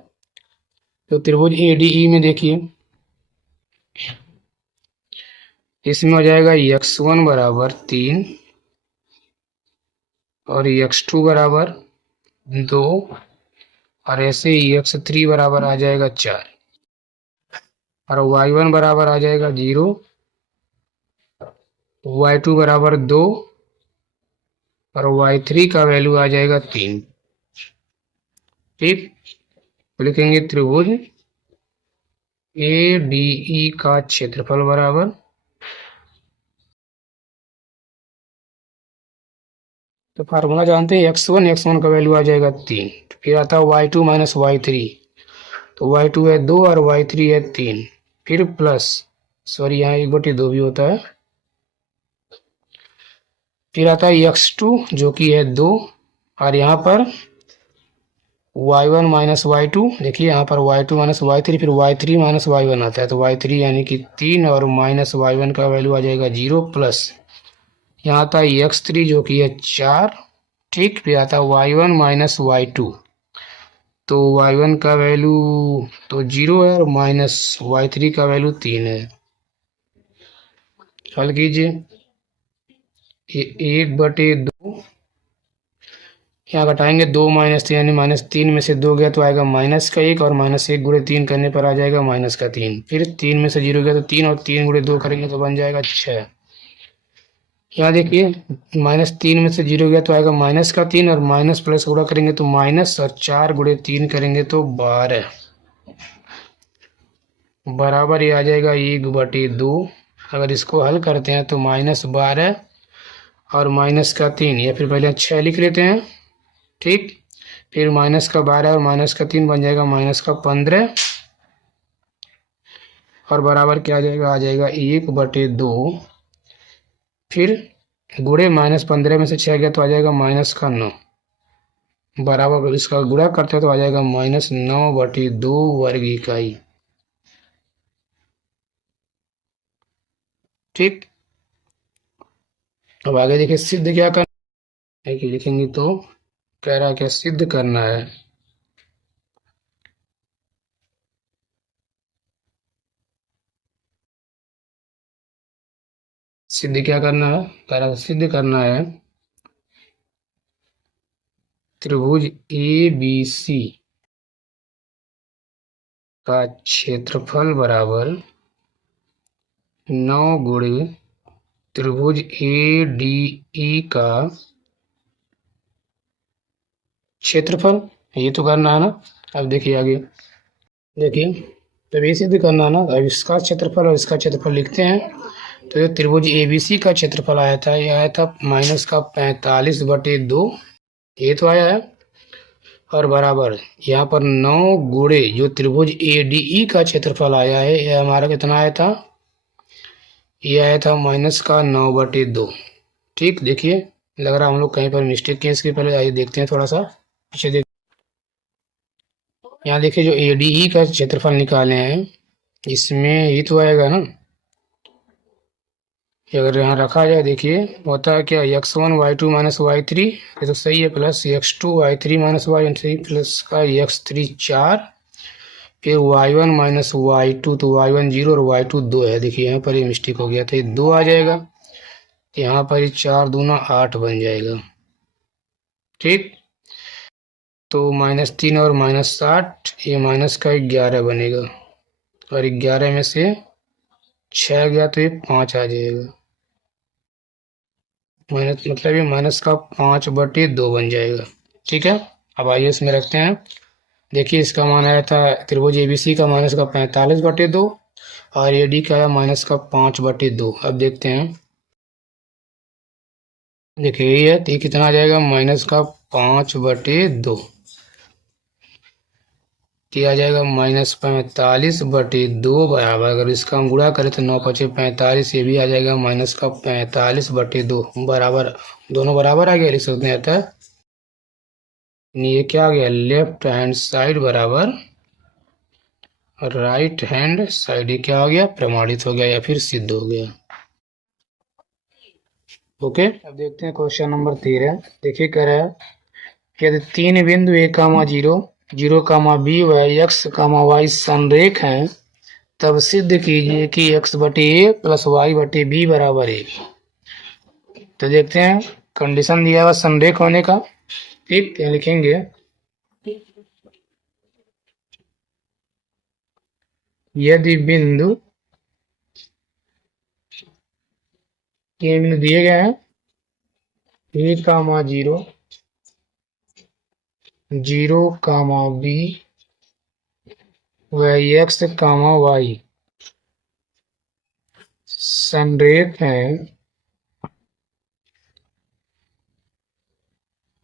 तो त्रिभुज ए डी ई में देखिए इसमें हो जाएगा x1 बराबर 3 और x2 बराबर 2 और ऐसे ही x3 बराबर आ जाएगा 4 और y1 बराबर आ जाएगा 0, y2 बराबर 2 और y3 का वैल्यू आ जाएगा 3। ठीक, तो लिखेंगे त्रिभुज ए डी ई का क्षेत्रफल बराबर, तो फार्मूला जानते हैं x1 का वैल्यू आ जाएगा 3, फिर आता है y2 माइनस y3, तो y2 है 2 और y3 है 3, फिर प्लस, सॉरी यहाँ 1/2 भी होता है, फिर आता है x2 जो कि है 2 और यहाँ पर y1 माइनस y2, देखिए यहाँ पर y2 माइनस y3, फिर y3 माइनस y1 आता है, तो y3 यानी कि 3 और माइनस y1 का वैल्यू आ जाएगा 0 प्लस यहाँ आता है x3 जो कि है 4। ठीक, फिर आता है y1 माइनस y2, तो y1 का वैल्यू तो 0 है और माइनस y3 का वैल्यू 3 है। हल कीजिए, 1/2 यहाँ घटाएंगे 2 माइनस 3 यानी -3 में से 2 गया तो आएगा -1 और -1 गुणे 3 करने पर आ जाएगा -3, फिर 3 में से 0 गया तो 3 और 3 गुणे 2 करेंगे तो बन जाएगा 6। यहाँ देखिए -3 में से 0 गया तो आएगा -3 और माइनस प्लस गुणा करेंगे तो माइनस और 4 गुणे 3 करेंगे तो 12 बराबर, ये आ जाएगा 1/2। अगर इसको हल करते हैं तो -12 और -3 या फिर पहले 6 लिख लेते हैं। ठीक, फिर -12 और -3 बन जाएगा -15 और बराबर क्या आ जाएगा, 1/2, फिर गुणे -15 में से 6 गया तो आ जाएगा -9 बराबर, इसका गुणा करते हैं तो आ जाएगा -9/2 वर्ग इकाई। ठीक, अब आगे देखिए सिद्ध क्या करना है, कि लिखेंगे तो कह रहा है क्या सिद्ध करना है। सिद्ध क्या करना है, कह रहा है सिद्ध करना है त्रिभुज ए बी सी का क्षेत्रफल बराबर 9 गुणे त्रिभुज ए डी ई का क्षेत्रफल, ये तो करना है ना। अब देखिए आगे, देखिए तब ये सिद्ध करना है ना, अब इसका क्षेत्रफल और इसका क्षेत्रफल लिखते हैं। तो ये त्रिभुज एबीसी का क्षेत्रफल आया था, ये आया था -45/2, ये तो आया है, और बराबर यहाँ पर 9 गुणे जो त्रिभुज एडीई का क्षेत्रफल आया है, ये हमारा कितना आया था, ये आया था -9/2। ठीक, देखिए लग रहा है हम लोग कहीं पर मिस्टेक किए, इसके पहले आइए देखते हैं थोड़ा सा पीछे देख। यहाँ देखिए जो एडीई का क्षेत्रफल निकाले हैं इसमें ये तो आएगा ना, अगर यहाँ रखा जाए देखिए होता है क्या, x1 y2 माइनस y3, ये तो सही है, plus x2 y3 minus y3 plus का x3 4, फिर y1 माइनस y2, तो y1 0 और y2 2 है। देखिए यहाँ पर ये मिस्टेक हो गया था, ये 2 आ जाएगा, यहाँ पर ये 4 दूना 8 बन जाएगा। ठीक, तो -3 और -8, ये माइनस का 11 बनेगा, और 11 में से 6 गया तो ये 5 आ जाएगा, माइनस मतलब ये -5/2 बन जाएगा। ठीक है, अब आइए इसमें रखते हैं। देखिए इसका मान आया था त्रिभुज एबीसी का माइनस का 45/2 और एडी का आया माइनस का 5/2। अब देखते हैं, देखिए ये है तो ये कितना आ जाएगा माइनस का 5/2, ये आ जाएगा माइनस 45/2 बराबर, अगर इसका हम गुणा करें तो 9×5 = 45, ये भी आ जाएगा माइनस का 45/2 बराबर, दोनों बराबर आ गया, लिख सकते हैं। अतः ये क्या आ गया, लेफ्ट हैंड साइड बराबर राइट हैंड साइड, ये क्या हो गया, प्रमाणित हो गया या फिर सिद्ध हो गया। ओके, अब देखते हैं क्वेश्चन नंबर 13। देखिए कह रहा है यदि 3 बिंदु a, 0, b व x, y संरेख हैं तब सिद्ध कीजिए कि x/a प्लस y/b बराबर a। तो देखते हैं, कंडीशन दिया हुआ संरेख होने का। ठीक, यहाँ लिखेंगे यदि बिंदु, ये बिंदु दिए गए हैं a, 0, 0, b व x, y संरेख हैं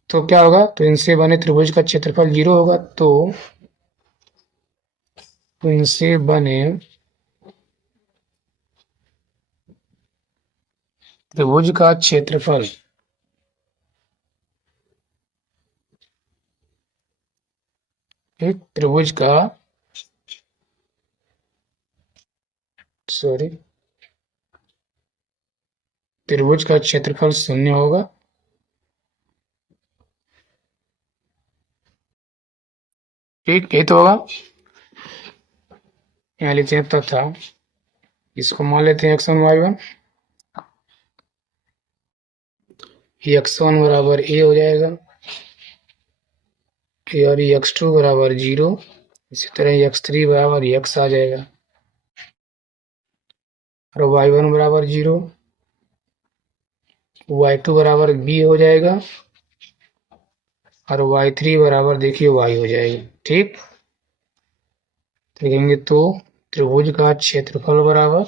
तो क्या होगा, तो इनसे बने त्रिभुज का क्षेत्रफल 0 होगा। तो इनसे बने त्रिभुज का क्षेत्रफल एक त्रिभुज का त्रिभुज का क्षेत्रफल 0 होगा। ठीक, ये तो होगा। यहाँ लिखते हैं तथा, इसको मान लेते हैं x1 y1, x1 बराबर a हो जाएगा और x2 बराबर 0, इसी तरह x3 बराबर x आ जाएगा और y1 बराबर 0, y2 बराबर b हो जाएगा और y3 बराबर देखिए y हो जाएगा। ठीक, लिखेंगे तो त्रिभुज का क्षेत्रफल बराबर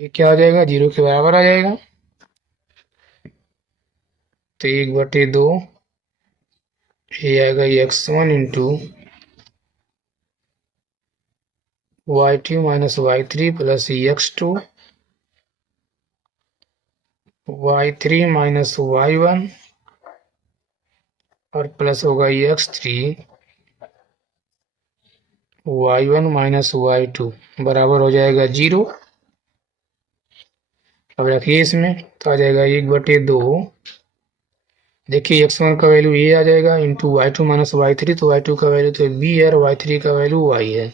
ये क्या आ जाएगा, 0 के बराबर आ जाएगा। तो 1/2 ये आएगा x1 into y2 minus y3 plus x2 y3 minus y1 और प्लस होगा x3 y1 माइनस y2 बराबर हो जाएगा 0। अब रखिए इसमें तो आ जाएगा 1/2, देखिए x1 का वैल्यू ये आ जाएगा इंटू y2 माइनस y3, तो y2 का वैल्यू तो b है और y3 का वैल्यू y है,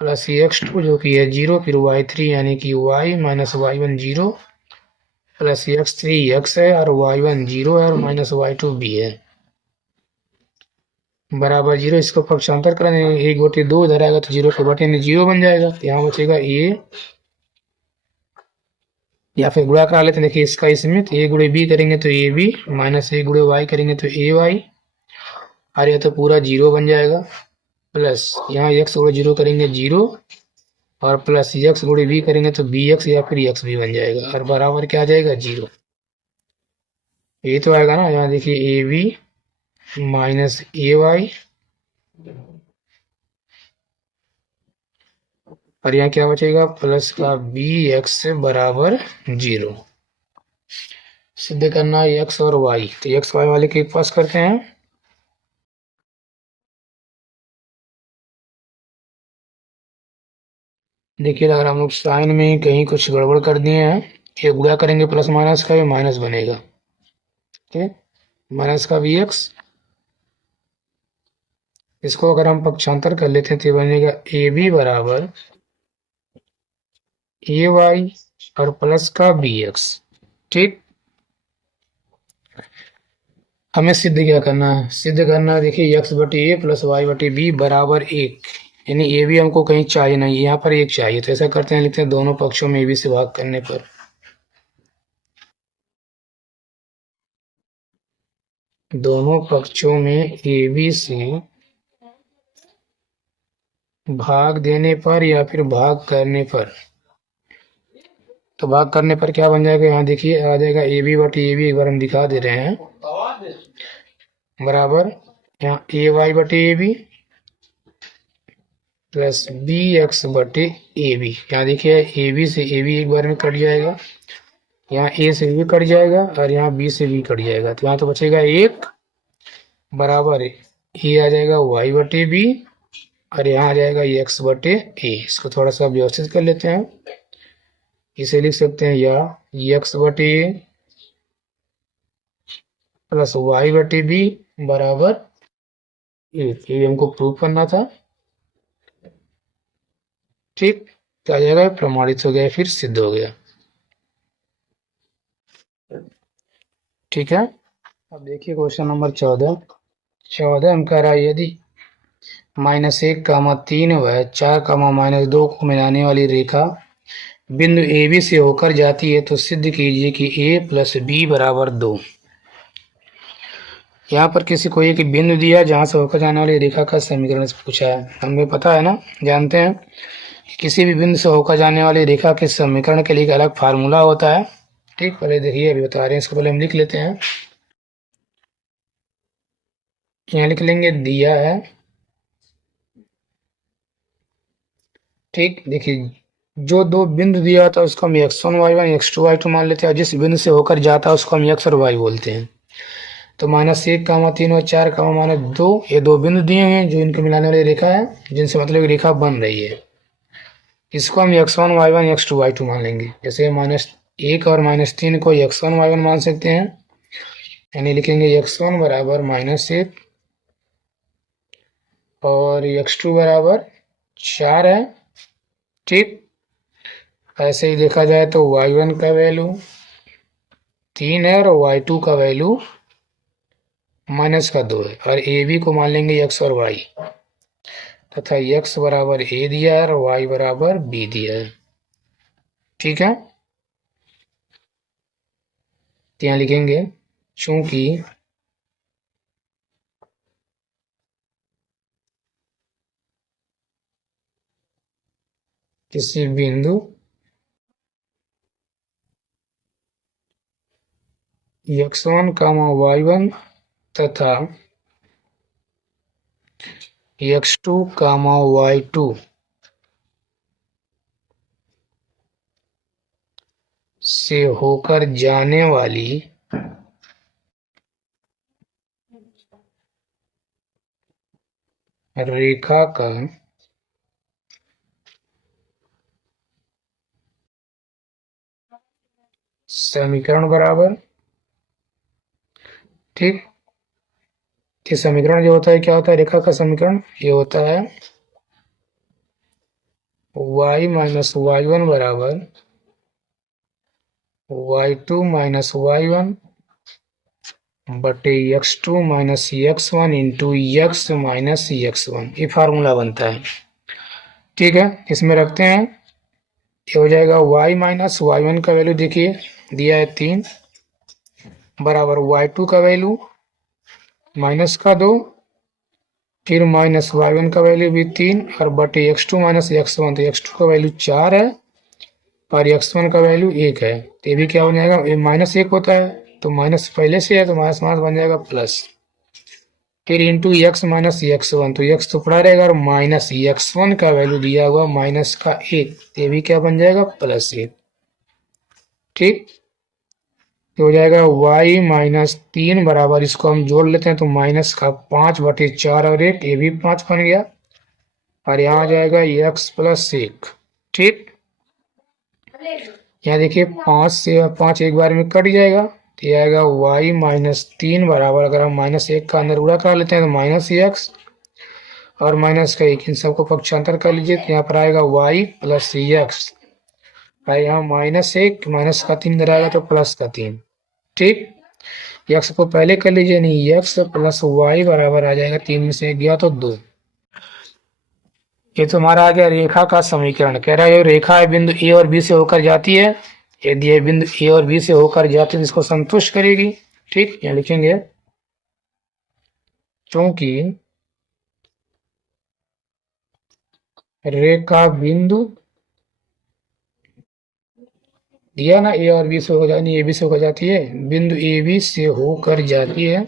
प्लस x2 जो कि है 0, फिर y3 यानी कि y minus y1 0, plus x3 x है और y1 0 है और माइनस y2 b है बराबर 0। इसको पक्षांतर करेंगे, 1/2 इधर आएगा तो 0 के बटे 0 बन जाएगा। तो यहाँ बचेगा a, या फिर गुणा करा लेते हैं। देखिए इसका इसमें तो a गुणे b करेंगे तो a b, माइनस a गुणे y करेंगे तो a y, और यह तो पूरा 0 बन जाएगा, प्लस यहाँ x गुणे 0 करेंगे 0 और प्लस x गुणे b करेंगे तो bx या फिर x भी बन जाएगा और बराबर क्या आ जाएगा 0। ये तो आएगा ना, यहाँ देखिए A B minus A Y और यहाँ क्या बचेगा प्लस का बी एक्स बराबर 0। सिद्ध करना है एक्स और वाई, तो एक्स वाई वाले के पास करते हैं। देखिए अगर हम लोग साइन में कहीं कुछ गड़बड़ कर दिए हैं, ये गुणा करेंगे प्लस माइनस का, ये माइनस बनेगा। ठीक है, माइनस का बी एक्स, इसको अगर हम पक्षांतर कर लेते हैं तो बनेगा ए बी बराबर ए वाई और प्लस का बी एक्स। ठीक, हमें सिद्ध क्या करना है, सिद्ध करना है देखिए एक्स बटे ए प्लस वाई बटे बी बराबर 1, यानी ए बी हमको कहीं चाहिए नहीं, यहाँ पर 1 चाहिए। तो ऐसा करते हैं, लिखते हैं दोनों पक्षों में ए बी से भाग करने पर दोनों पक्षों में ए बी से भाग देने पर या फिर भाग करने पर, तो भाग करने पर क्या बन जाएगा, यहाँ देखिए आ जाएगा ए बी बटे ए बी, एक बार हम दिखा दे रहे हैं, बराबर यहाँ ए वाई बटे A B plus B X बटे ए बी। यहाँ देखिए ए बी से ए बी एक बार में कट जाएगा, यहाँ ए से भी कट जाएगा और यहाँ बी से भी कट जाएगा, तो यहाँ तो बचेगा एक, बराबर ए आ जाएगा वाई बटे बी और यहाँ आ जाएगा एक्स बटे ए। इसको थोड़ा सा व्यवस्थित कर लेते हैं, इसे लिख सकते हैं या एक्स बटे ए प्लस वाई बटे बी बराबर ये हमको प्रूव करना था। ठीक, क्या जाएगा, प्रमाणित हो गया, फिर सिद्ध हो गया। ठीक है, अब देखिए क्वेश्चन नंबर 14 हम कह रहा है यदि -1, 3 व 4, -2 को मिलाने वाली रेखा बिंदु ए बी से होकर जाती है तो सिद्ध कीजिए कि ए प्लस बी बराबर 2। यहाँ पर किसी को एक बिंदु दिया जहां से होकर जाने वाली रेखा का समीकरण पूछा है। हमें पता है ना, जानते हैं कि किसी भी बिंदु से होकर जाने वाली रेखा के समीकरण के लिए एक अलग फार्मूला होता है। ठीक, पहले देखिए अभी बता रहे हैं, इसको पहले हम लिख लेते हैं। यहाँ लिख लेंगे दिया है। ठीक, देखिए जो दो बिंदु दिया था उसको हम x1 y1 x2 y2 मान लेते हैं, और जिस बिंदु से होकर जाता है उसको हम x और y बोलते हैं। तो -1, 3 और 4, -2 ये दो बिंदु दिए हुए हैं जो इनको मिलाने वाली रेखा है, जिनसे मतलब रेखा बन रही है। इसको हम x1 y1 x2 y2 मान लेंगे। जैसे -1 और -3 को x1 y1 मान सकते हैं, यानी लिखेंगे x1 बराबर -1 और x2 बराबर 4 है। ठीक, ऐसे ही देखा जाए तो y1 का वैल्यू 3 है और y2 का वैल्यू -2 है, और ए बी को मान लेंगे x और y, तथा x बराबर a दिया है और y बराबर b दिया है। ठीक है, तो यहाँ लिखेंगे चूंकि किसी बिंदु x1, y1 तथा x2, y2 से होकर जाने वाली रेखा का समीकरण बराबर, ठीक, ये समीकरण जो होता है क्या होता है, रेखा का समीकरण ये होता है y माइनस y1 बराबर y2 माइनस y1 बटे x2 minus x1 into x minus x1, ये फार्मूला बनता है। ठीक है, इसमें रखते हैं, ये हो जाएगा y माइनस y1 का वैल्यू देखिए दिया है 3 बराबर y2 का वैल्यू -2, फिर माइनस y1 का वैल्यू भी 3 और बटे x2 माइनस x1, तो x2 का वैल्यू 4 है और x1 का वैल्यू 1 है। तो ये भी क्या बन जाएगा, ये -1 होता है तो माइनस पहले से है तो माइनस बन जाएगा प्लस, फिर इंटू x माइनस x1, तो x तो पड़ा रहेगा और माइनस x1 का वैल्यू दिया हुआ -1, ये भी क्या बन जाएगा +1। ठीक, तो हो जाएगा y -3 बराबर, इसको हम जोड़ लेते हैं तो -5 बटे 4 और 1, ये भी 5 बन गया, और यहाँ आ जाएगा x + 1। ठीक, यहाँ देखिए 5 से 5 एक बार में कट जाएगा, तो यह आएगा y -3 बराबर, अगर हम -1 का अंदर गुणा कर लेते हैं तो -x और -1, इन सबको पक्षांतर कर लीजिए, तो यहाँ पर आएगा y + x, यहाँ -1 -3 इधर आएगा तो +3। ठीक, x को पहले कर लीजिए, नहीं x + y बराबर आ जाएगा 3 में से 1 गया तो 2। ये तो हमारा आ गया रेखा का समीकरण। कह रहा है रेखा है बिंदु ए और बी से होकर जाती है, यदि ये बिंदु ए और बी से होकर जाती है तो इसको संतुष्ट करेगी। ठीक, यहाँ लिखेंगे क्योंकि रेखा बिंदु दिया ना, ए और बी से हो जाती है, ए बी से होकर जाती है, बिंदु ए बी से होकर जाती है,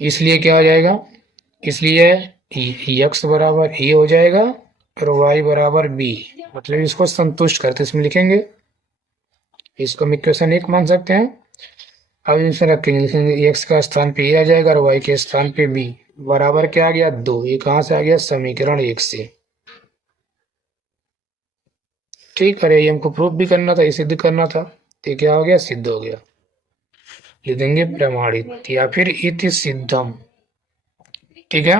इसलिए क्या हो जाएगा, इसलिए x बराबर ए हो जाएगा और y बराबर बी, मतलब इसको संतुष्ट करते इसमें लिखेंगे, इसको हम इक्वेशन 1 मान सकते हैं। अब इसमें रखेंगे, लिखेंगे x का स्थान पे ए आ जाएगा और y के स्थान पे बी, बराबर क्या आ गया 2, ये कहाँ से आ गया, समीकरण 1 से। ठीक है, ये हमको प्रूफ भी करना था, ये सिद्ध करना था, तो क्या हो गया, सिद्ध हो गया। लिख देंगे प्रमाणित या फिर इति सिद्धम। ठीक है।